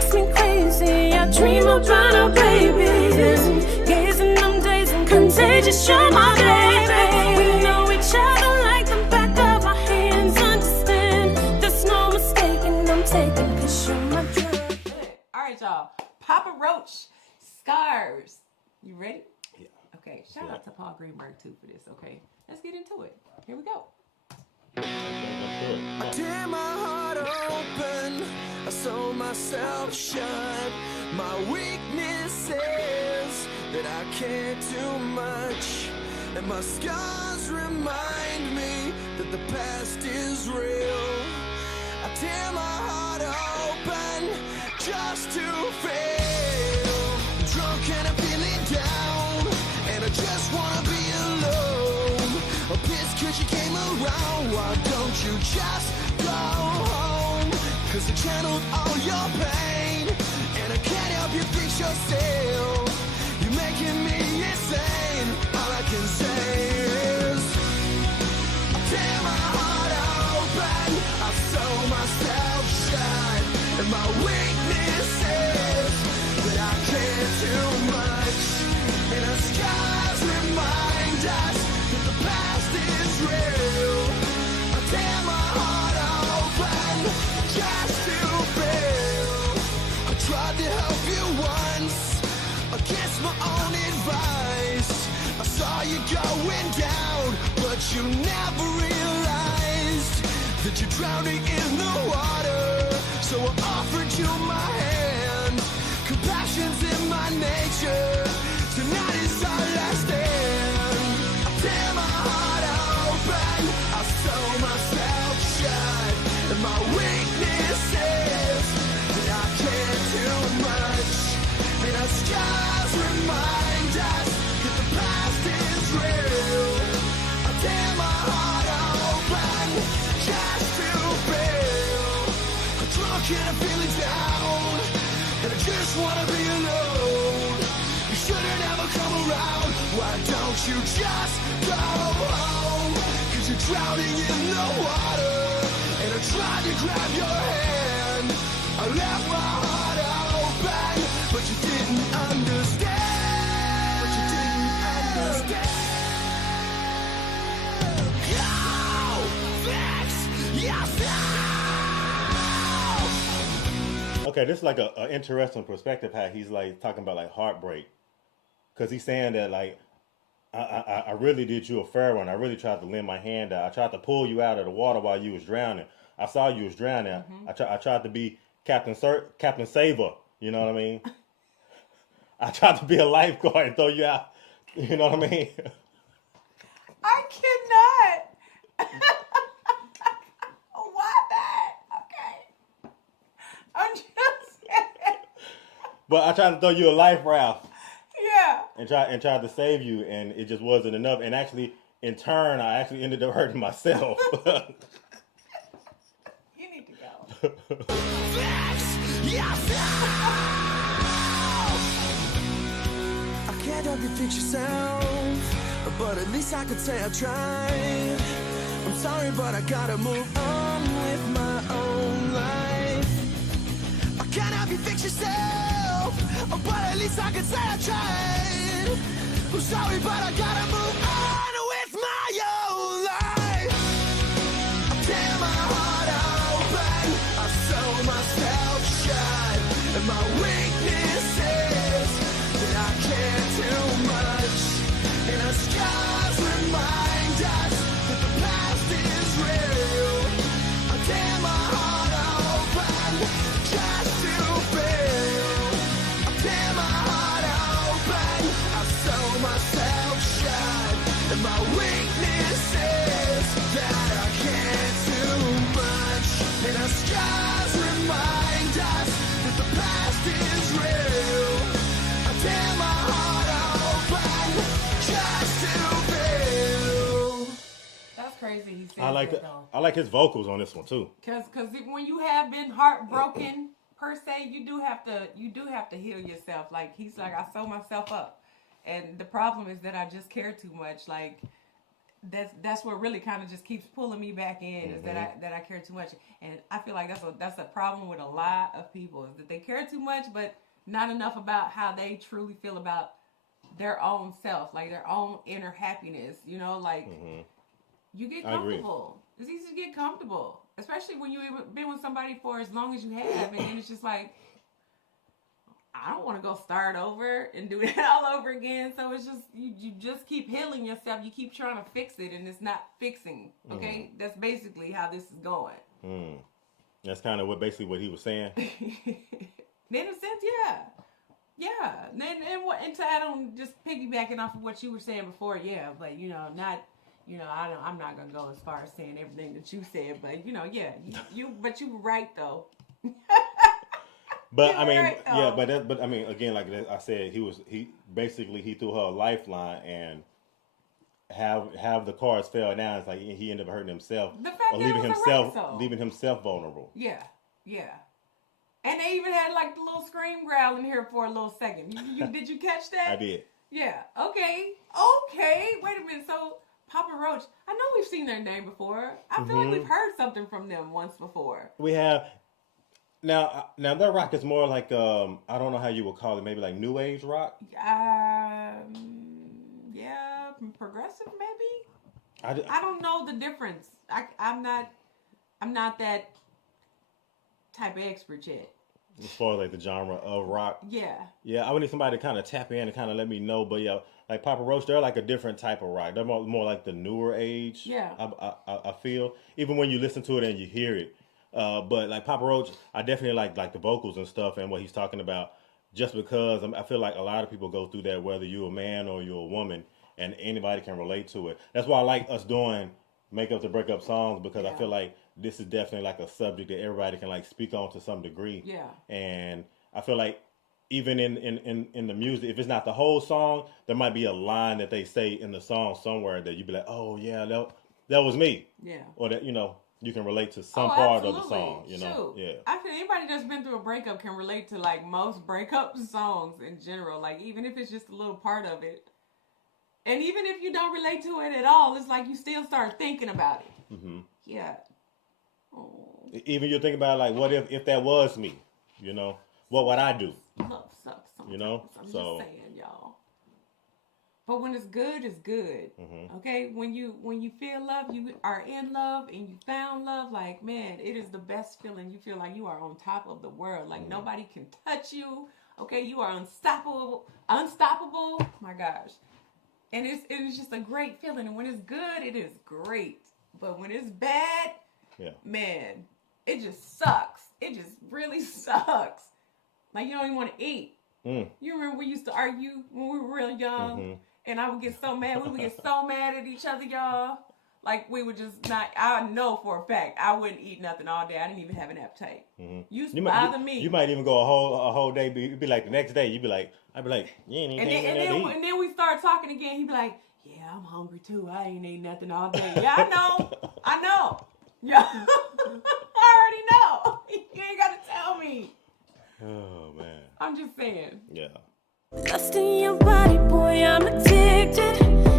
makes me crazy. I dream about our babies, gazing them days and contagious. You're my baby. We know each other like the back of our hands. Understand, there's no mistaking. I'm taking 'cause you're my drug. All right, y'all. Papa Roach, Scars. You ready? Yeah. Okay. Shout out to Paul Greenberg too for this. Okay. Let's get into it. Here we go. I tear my heart open, I sew myself shut. My weakness is that I care too much, and my scars remind me that the past is real. I tear my heart open just to fail. I'm drunk and I'm feeling down, and I just wanna be alone. I'm pissed 'cause you came around. Why don't you just go home? 'Cause I channeled all your pain, and I can't help you fix yourself. You're making me insane. All I can say is I tear my heart open, I sew myself shut, and my weakness is that I care too much, and the scars remind us that the past is real. I tear my heart open just to feel. I tried to help you once against my own advice. I saw you going down, but you never realized that you're drowning in the water. So I offered you my hand. Compassion's in my nature. Tonight is our last stand. I tear my heart open, I sew myself shut, and my weakness is that I care too much, and our scars remind us that the past is real. I tear my heart open just to feel. I'm drunk and I'm feeling down, and I just wanna be alone. You shouldn't ever come around. Why don't you just go home? 'Cause you're drowning in the water, and I tried to grab your hand. I left my heart open, but you didn't understand. But you didn't understand. Go fix yourself. Okay, this is like a interesting perspective how he's like talking about like heartbreak, because he's saying that like I really did you a fair one. I really tried to lend my hand out. I tried to pull you out of the water while you was drowning. I saw you was drowning. Mm-hmm. I tried to be Captain Saver. You know what I mean? I tried to be a lifeguard and throw you out. You know what I mean? I cannot. Why that? Okay. I'm just But I tried to throw you a life raft. Yeah. And tried to save you, and it just wasn't enough. And actually, in turn, I actually ended up hurting myself. You need to go. I can't help you fix yourself, but at least I could say I tried. I'm sorry, but I gotta move on with my own life. I can't help you fix yourself, but at least I could say I tried. I'm sorry, but I gotta move on with my own life. I tear my heart open, I sew myself shut, and my weakness is that I care too much, and our scars remind us that the past is real. I tear my heart open just to feel. I tear my heart open, I sew myself shut, and my weakness is that I care too much, and our scars remind us that the past is real. I tear my heart open just to feel. That's crazy. He says I like his vocals on this one too. Because when you have been heartbroken per se, you do have to heal yourself. Like he's like, I sew myself up, and the problem is that I just care too much. Like that's what really kind of just keeps pulling me back in is that I care too much, and I feel like that's a problem with a lot of people is that they care too much, but not enough about how they truly feel about their own self, like their own inner happiness. You know, like you get comfortable. It's easy to get comfortable, especially when you've been with somebody for as long as you have, and then it's just like, I don't want to go start over and do it all over again. So it's just, you just keep healing yourself. You keep trying to fix it, and it's not fixing. Okay? That's basically how this is going. That's kind of what he was saying. In a sense, yeah. And to add on, just piggybacking off of what you were saying before, yeah. But, I'm not going to go as far as saying everything that you said. But, but you were right, though. But I mean, but I mean, again, like I said, he threw her a lifeline, and have the cards fell down. It's like he ended up hurting himself, the fact or that leaving himself vulnerable. Yeah. And they even had like the little scream growl in here for a little second. Did you catch that? I did. Yeah. Okay. Wait a minute. So Papa Roach, I know we've seen their name before. I feel like we've heard something from them once before. We have. Now their rock is more like I don't know how you would call it, maybe like new age rock. Yeah, progressive maybe. I don't know the difference. I'm not that type of expert yet. As far as like the genre of rock. Yeah, I would need somebody to kind of tap in and kind of let me know. But yeah, like Papa Roach, they're like a different type of rock. They're more like the newer age. Yeah. I feel, even when you listen to it and you hear it. But like Papa Roach, I definitely like the vocals and stuff and what he's talking about, just because I feel like a lot of people go through that, whether you're a man or you're a woman, and anybody can relate to it. That's why I like us doing makeup to break up songs, because I feel like this is definitely like a subject that everybody can like speak on to some degree. Yeah. And I feel like even in the music, if it's not the whole song, there might be a line that they say in the song somewhere that you'd be like, oh yeah, that was me. Yeah. Or that, you can relate to some part of the song, Shoot. Yeah. I think anybody that's been through a breakup can relate to like most breakup songs in general. Like even if it's just a little part of it, and even if you don't relate to it at all, it's like you still start thinking about it. Yeah. Oh. Even you're thinking about like, what if that was me? What would I do? Love sucks sometimes. I'm just saying, y'all. But when it's good, it's good. Okay? When you feel love, you are in love and you found love, like, man, it is the best feeling. You feel like you are on top of the world. Like nobody can touch you. Okay? You are unstoppable. My gosh. And it's just a great feeling. And when it's good, it is great. But when it's bad, man, it just sucks. It just really sucks. Like you don't even want to eat. You remember we used to argue when we were real young? And I would get so mad. We would get so mad at each other, y'all. Like, we would just not... I know for a fact I wouldn't eat nothing all day. I didn't even have an appetite. Used to bother me. You might even go a whole day. It'd be like the next day. I'd be like, you ain't eating anything to eat. And then we start talking again. He'd be like, yeah, I'm hungry too. I ain't eating nothing all day. Yeah, I know. Yeah. I already know. You ain't got to tell me. Oh, man. I'm just saying. Yeah. Lust in your body, boy, I'm addicted.